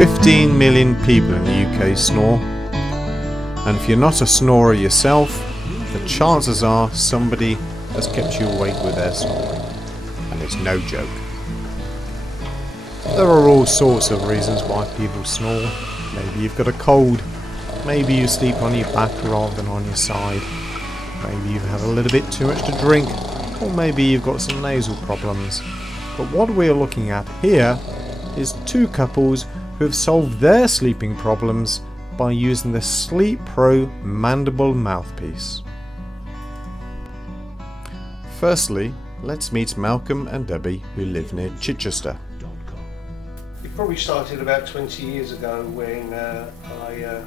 15 million people in the UK snore, and if you're not a snorer yourself, the chances are somebody has kept you awake with their snoring, and it's no joke. There are all sorts of reasons why people snore. Maybe you've got a cold, maybe you sleep on your back rather than on your side, maybe you've had a little bit too much to drink, or maybe you've got some nasal problems. But what we're looking at here is two couples who have solved their sleeping problems by using the SleepPro mandible mouthpiece. Firstly, let's meet Malcolm and Debbie, who live near Chichester. It probably started about 20 years ago when I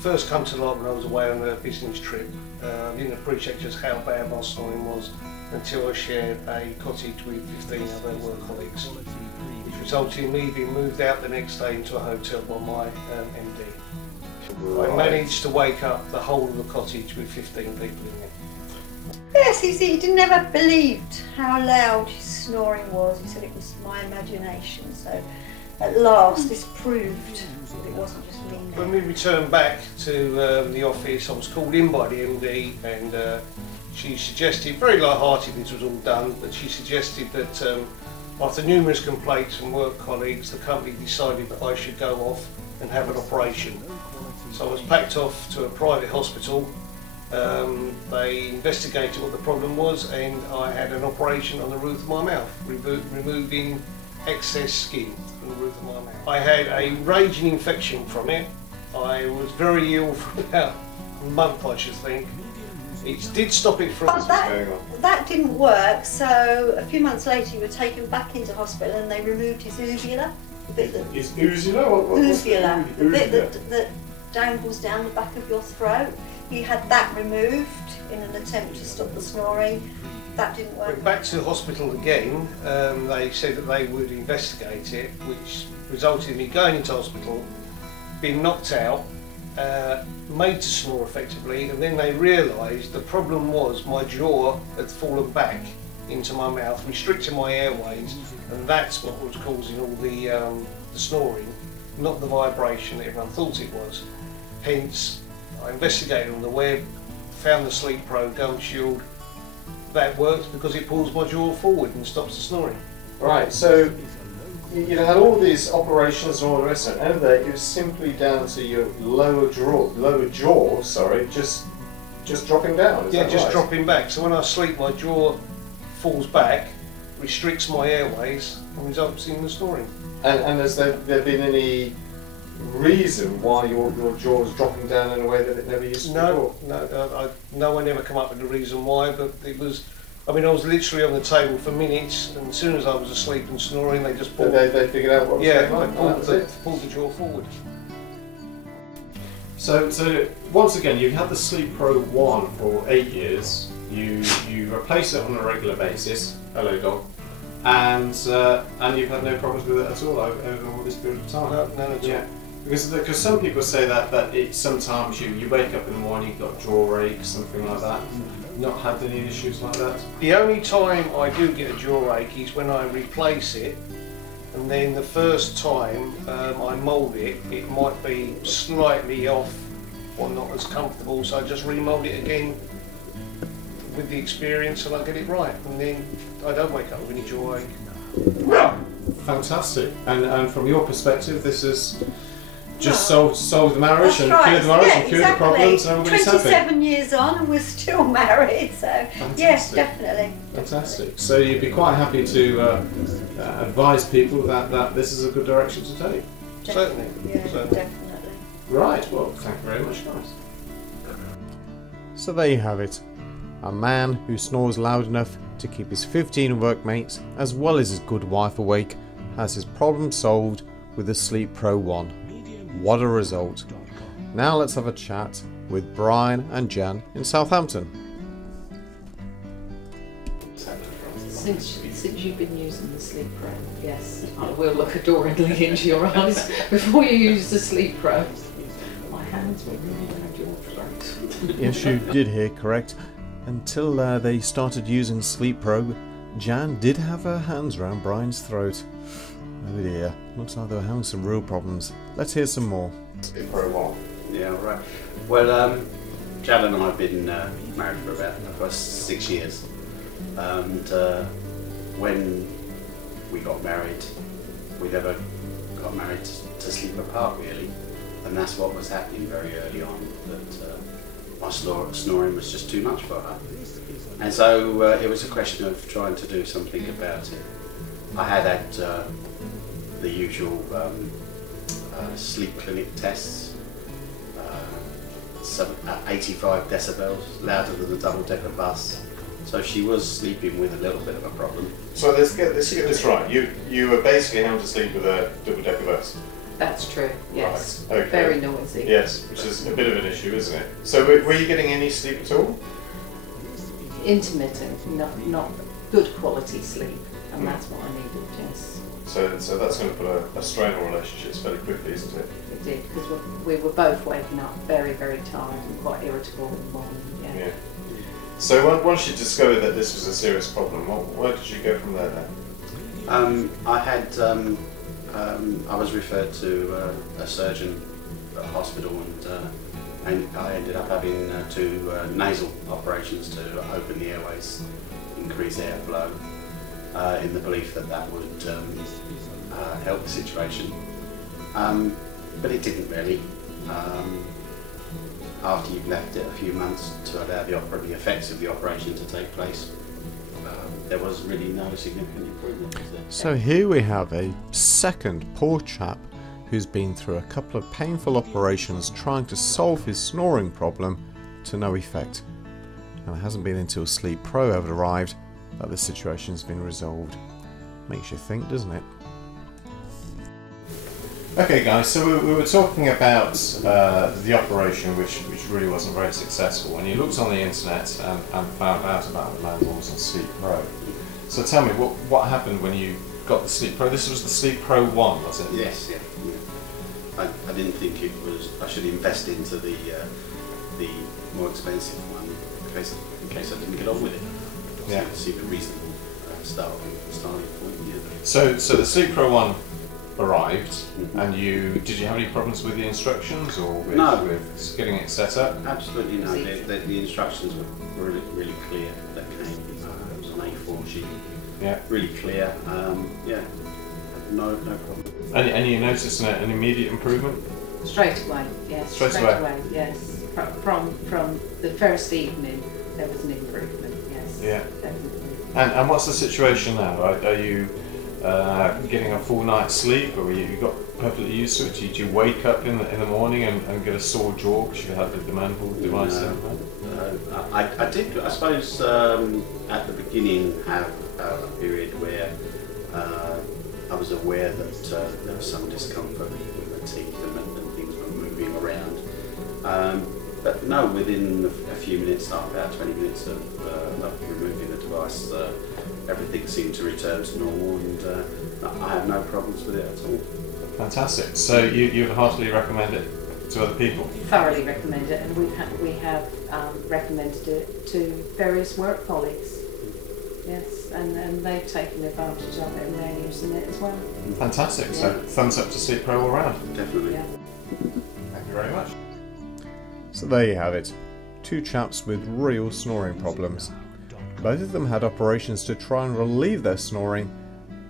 first come to London when I was away on a business trip. I didn't appreciate just how bad my snoring was until I shared a cottage with 15 other work colleagues, which resulted in me being moved out the next day into a hotel by my MD. I managed to wake up the whole of the cottage with 15 people in it. Yes, he never believed how loud his snoring was. He said it was my imagination. So at last this proved that it wasn't just me. When we returned back to the office, I was called in by the MD, and she suggested, very light-hearted this was all done, but she suggested that after numerous complaints from work colleagues, the company decided that I should go off and have an operation. So I was packed off to a private hospital. They investigated what the problem was, and I had an operation on the roof of my mouth, removing excess skin from the roof of my mouth. I had a raging infection from it. I was very ill for about a month, I should think. It did stop it from going on. That didn't work, so a few months later you were taken back into hospital and they removed his uvula. The bit that, is uvula? Uvula, the bit that dangles down the back of your throat. He had that removed in an attempt to stop the snoring. That didn't work. Went back to the hospital again. They said that they would investigate it, which resulted in me going into hospital, being knocked out, made to snore effectively, and then they realised the problem was my jaw had fallen back into my mouth, restricting my airways, and that's what was causing all the snoring, not the vibration that everyone thought it was. Hence, I investigated on the web, found the SleepPro Gum Shield. That works because it pulls my jaw forward and stops the snoring. Right, so you had all these operations and all the rest of it, and it was simply down to your lower jaw, just dropping down. Is that just right? dropping back. So when I sleep, my jaw falls back, restricts my airways, and results in the snoring. And has there been any reason why your jaw is dropping down in a way that it never used to before? No one ever come up with the reason why, but it was, I mean, I was literally on the table for minutes, and as soon as I was asleep and snoring, they just pulled. They figured out what was going on. Pulled the jaw forward. So once again, you've had the SleepPro 1 for 8 years. You replace it on a regular basis. Hello, dog. And you've had no problems with it at all over all this period of time. No, none at all. Because some people say that it sometimes you wake up in the morning, you've got jaw ache, something like that. Not had any issues like that? The only time I do get a jaw ache is when I replace it, and then the first time I mould it, it might be slightly off or not as comfortable, so I just remould it again with the experience and I get it right, and then I don't wake up with any jaw ache. Fantastic. And from your perspective, this is just solve the marriage and right. cure the marriage and exactly. cure the problems, and everybody's happy. 27 years on and we're still married, so Fantastic. yes, definitely. Fantastic. So you'd be quite happy to advise people that this is a good direction to take? Certainly. Yeah, Certainly. definitely. Right, well, thank you very much, guys. So there you have it. A man who snores loud enough to keep his 15 workmates as well as his good wife awake has his problem solved with the SleepPro 1. What a result. Now let's have a chat with Brian and Jan in Southampton. Since you've been using the SleepPro, yes, I will look adoringly into your eyes before you use the SleepPro. My hands were really around your throat. Yes, you did hear correct. Until they started using SleepPro, Jan did have her hands around Brian's throat. Oh dear, looks like they were having some real problems. Let's hear some more. SleepPro 1. Yeah, right. Well, Jal and I have been married for about 6 years, and when we got married, we never got married to sleep apart really, and that's what was happening very early on, that my snoring was just too much for her, and so it was a question of trying to do something about it. I had the usual sleep clinic tests, 85 decibels, louder than a double-decker bus. So she was sleeping with a little bit of a problem. So let's get this right. You were basically having to sleep with a double-decker bus. That's true, yes. Right. Okay. Very noisy. Yes, which is a bit of an issue, isn't it? So were you getting any sleep at all? Intermittent, not good quality sleep, and that's what I needed, yes. So that's going to put a strain on relationships fairly quickly, isn't it? It did, because we were both waking up very, very tired and quite irritable in the morning, yeah. So once you discovered that this was a serious problem, where did you go from there then? I was referred to a surgeon at a hospital, and I ended up having 2 nasal operations to open the airways, increase airflow, in the belief that would help the situation. But it didn't really. After you've left it a few months to allow the effects of the operation to take place, there was really no significant improvement. So here we have a second poor chap who's been through a couple of painful operations trying to solve his snoring problem to no effect. And it hasn't been until SleepPro have arrived that the situation's been resolved. Makes you think, doesn't it? Okay guys, so we were talking about the operation which really wasn't very successful, and you looked on the internet and found out about the manuals on SleepPro. So tell me, what happened when you got the SleepPro? This was the SleepPro 1, was it? Yes, yeah. I didn't think I should invest into the more expensive one in case I didn't get on with it. Yeah. So see the reasonable starting point. Yeah. So the SleepPro 1 arrived, and did you have any problems with the instructions or with getting it set up? Absolutely no. The instructions were really clear. That came. It was an A4 sheet. Yeah. Really clear. Yeah. No problem. And you noticed an immediate improvement? Straight away, yes. Straight away, yes. From the first evening, there was an improvement. Yes. Yeah. Definitely. And what's the situation now? Are you getting a full night's sleep, or you got perfectly used to it? Did you wake up in the morning and get a sore jaw because you had the mandible device in? I did, I suppose, at the beginning have a period where I was aware that there was some discomfort with the teeth and things were moving around. But no, within a few minutes, after about 20 minutes of removing the device, everything seemed to return to normal, and I have no problems with it at all. Fantastic. So you would heartily recommend it to other people? Thoroughly recommend it, and we have recommended it to various work colleagues. Yes, and they've taken advantage of it and they're using it as well. Fantastic. Yeah. So thumbs up to SleepPro all round. Definitely. Yeah. Thank you very much. So there you have it. 2 chaps with real snoring problems. Both of them had operations to try and relieve their snoring,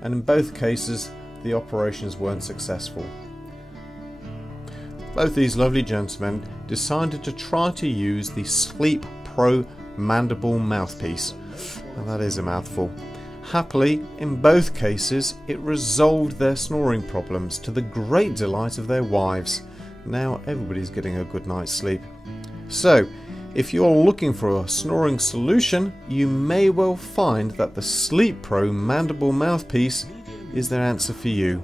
and in both cases the operations weren't successful. Both these lovely gentlemen decided to try to use the SleepPro mandible mouthpiece. And that is a mouthful. Happily, in both cases, it resolved their snoring problems to the great delight of their wives. Now everybody's getting a good night's sleep. So, if you're looking for a snoring solution, you may well find that the SleepPro mandible mouthpiece is their answer for you.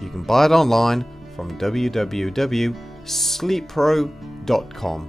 You can buy it online from www.sleeppro.com.